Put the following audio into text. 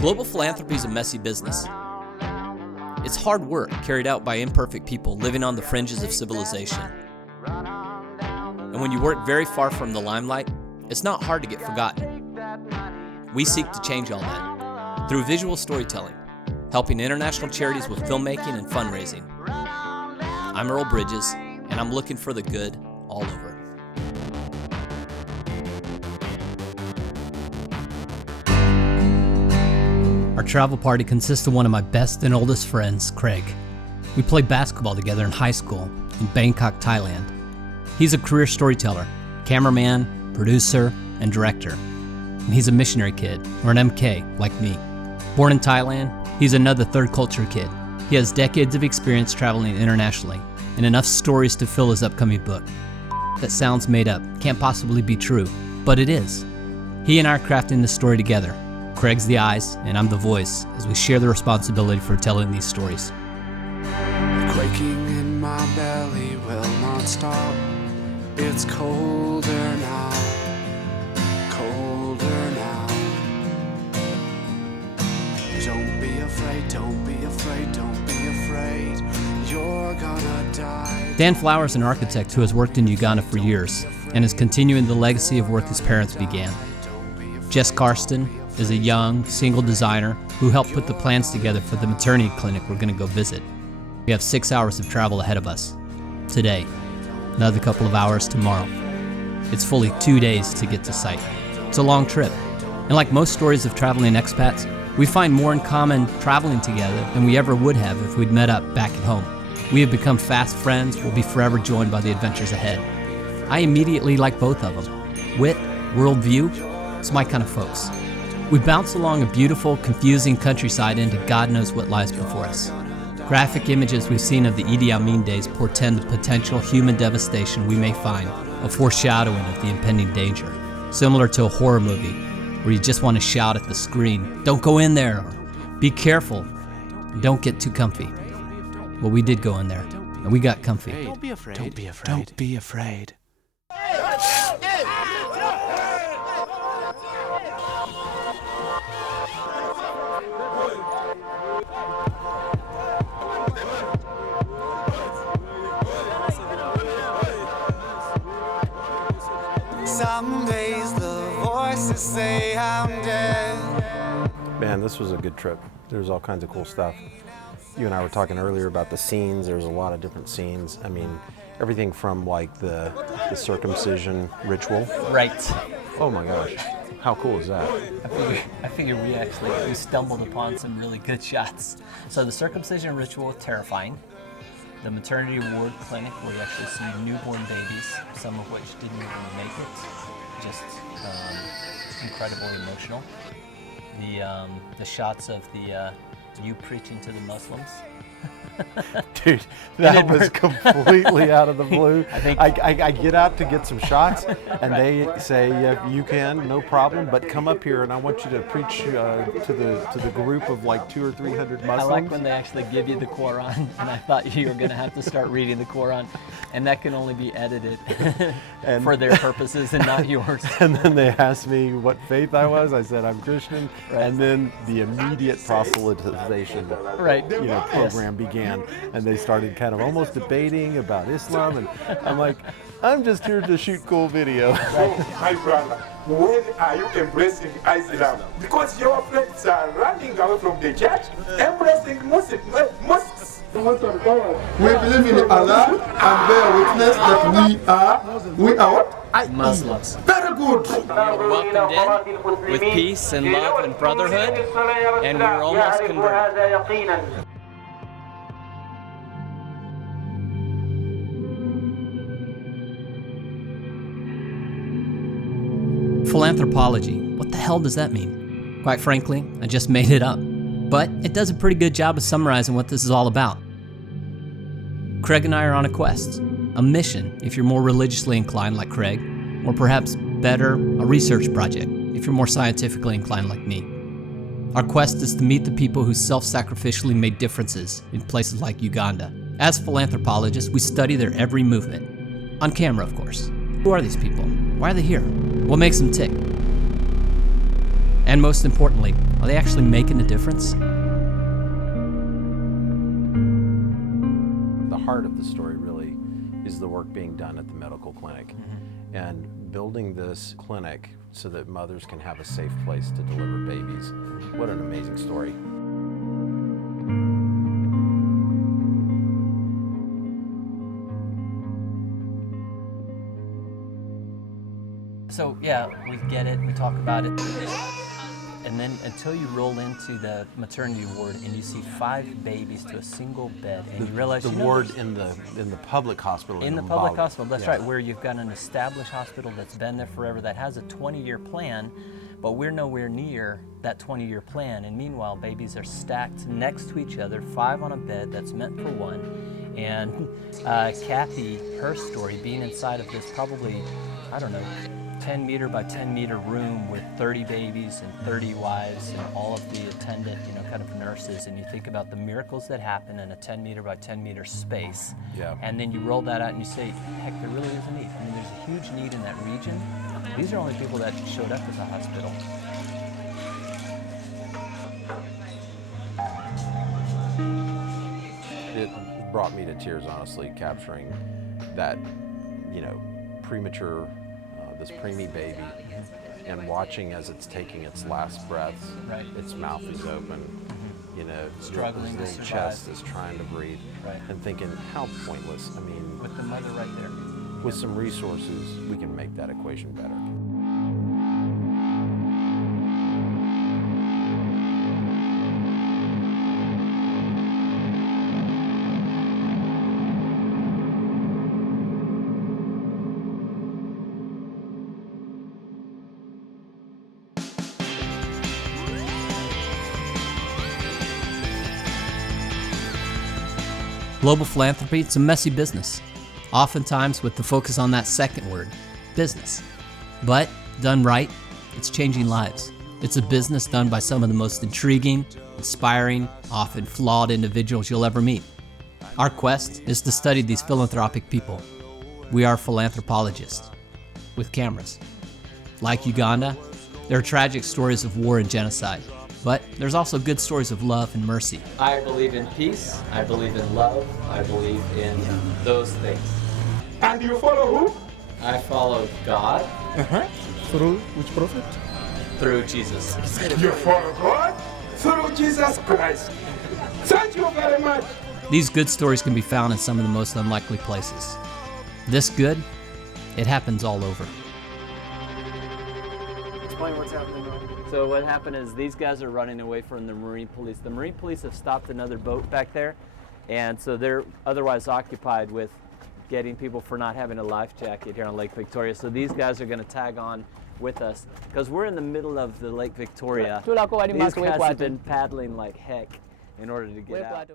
Global philanthropy is a messy business. It's hard work carried out by imperfect people living on the fringes of civilization. And when you work very far from the limelight, it's not hard to get forgotten. We seek to change all that through visual storytelling, helping international charities with filmmaking and fundraising. I'm Earl Bridges, and I'm looking for the good all over. Our travel party consists of one of my best and oldest friends, Craig. We played basketball together in high school in Bangkok, Thailand. He's a career storyteller, cameraman, producer, and director. And he's a missionary kid, or an MK, like me. Born in Thailand, he's another third culture kid. He has decades of experience traveling internationally and enough stories to fill his upcoming book. That sounds made up, can't possibly be true, but it is. He and I are crafting this story together. Craig's the eyes, and I'm the voice, as we share the responsibility for telling these stories. Quaking in my belly will not stop. It's colder now, colder now. Don't be afraid, don't be afraid, don't be afraid. You're gonna die. Dan Flower is an architect who has worked in Uganda for years and is continuing the legacy of work his parents began. Jess Karsten is a young, single designer who helped put the plans together for the maternity clinic we're going to go visit. We have 6 hours of travel ahead of us. Today, another couple of hours tomorrow. It's fully 2 days to get to site. It's a long trip. And like most stories of traveling expats, we find more in common traveling together than we ever would have if we'd met up back at home. We have become fast friends. We'll be forever joined by the adventures ahead. I immediately like both of them. Wit, worldview, it's my kind of folks. We bounce along a beautiful, confusing countryside into God knows what lies before us. Graphic images we've seen of the Idi Amin days portend the potential human devastation we may find, a foreshadowing of the impending danger. Similar to a horror movie, where you just want to shout at the screen, "Don't go in there," or "Be careful, and don't get too comfy." Well, we did go in there, and we got comfy. Don't be afraid. Don't be afraid. Don't be afraid. Some days the voices say I'm dead. Man, this was a good trip. There's all kinds of cool stuff. You and I were talking earlier about the scenes. There's a lot of different scenes. I mean, everything from like the circumcision ritual. Right. Oh my gosh, how cool is that? I figure we stumbled upon some really good shots. So the circumcision ritual was terrifying. The maternity ward clinic where you actually see newborn babies, some of which didn't even make it. Just incredibly emotional. The shots of you preaching to the Muslims. Dude, that was completely out of the blue. I get out to get some shots, and they say, "Yeah, you can, no problem, but come up here, and I want you to preach to the group of like 200 or 300 Muslims." I like when they actually give you the Quran, and I thought you were going to have to start reading the Quran, and that can only be edited and for their purposes and not yours. And then they asked me what faith I was. I said I'm Christian, right. And then the immediate proselytization, program began. And they started kind of almost debating about Islam, and I'm like, I'm just here to shoot cool video. My brother, when are you embracing Islam? Because your friends are running away from the church, embracing mosques. We believe in Allah and bear witness that we are what? Muslims. Very good. We're welcomed in with peace and love and brotherhood, and we're almost converted. Philanthropology. What the hell does that mean? Quite frankly, I just made it up. But it does a pretty good job of summarizing what this is all about. Craig and I are on a quest, a mission if you're more religiously inclined like Craig, or perhaps better, a research project if you're more scientifically inclined like me. Our quest is to meet the people who self-sacrificially made differences in places like Uganda. As philanthropologists, we study their every movement. On camera, of course. Who are these people? Why are they here? What makes them tick? And most importantly, Are they actually making a difference? The heart of the story really is the work being done at the medical clinic. And building this clinic so that mothers can have a safe place to deliver babies. What an amazing story. So yeah, we get it, we talk about it. And then until you roll into the maternity ward and you see 5 babies to a single bed, and you realize the ward in the public hospital. In the public hospital, that's right, where you've got an established hospital that's been there forever, that has a 20-year plan, but we're nowhere near that 20-year plan. And meanwhile, babies are stacked next to each other, 5 on a bed that's meant for 1. And Kathy, her story, being inside of this probably, I don't know, 10 meter by 10 meter room with 30 babies and 30 wives and all of the attendant, kind of nurses, and you think about the miracles that happen in a 10 meter by 10 meter space. And then you roll that out and you say, heck, there really is a need. I mean, there's a huge need in that region. These are only people that showed up at the hospital. It brought me to tears, honestly, capturing that, premature, this preemie baby, and watching as it's taking its last breaths. Its mouth is open, struggling to its survive. chest is trying to breathe, and thinking, how pointless. I mean, with the mother right there. With some resources, we can make that equation better. Global philanthropy, it's a messy business, oftentimes with the focus on that second word, business. But done right, it's changing lives. It's a business done by some of the most intriguing, inspiring, often flawed individuals you'll ever meet. Our quest is to study these philanthropic people. We are philanthropologists with cameras. Like Uganda, there are tragic stories of war and genocide. But there's also good stories of love and mercy. I believe in peace, I believe in love, I believe in those things. And you follow who? I follow God. Through which prophet? Through Jesus. You follow God through Jesus Christ. Thank you very much. These good stories can be found in some of the most unlikely places. This good, it happens all over. Explain what's happening, Ron. So what happened is these guys are running away from the Marine Police. The Marine Police have stopped another boat back there, and so they're otherwise occupied with getting people for not having a life jacket here on Lake Victoria. So these guys are going to tag on with us because we're in the middle of the Lake Victoria. These guys have been paddling like heck in order to get out.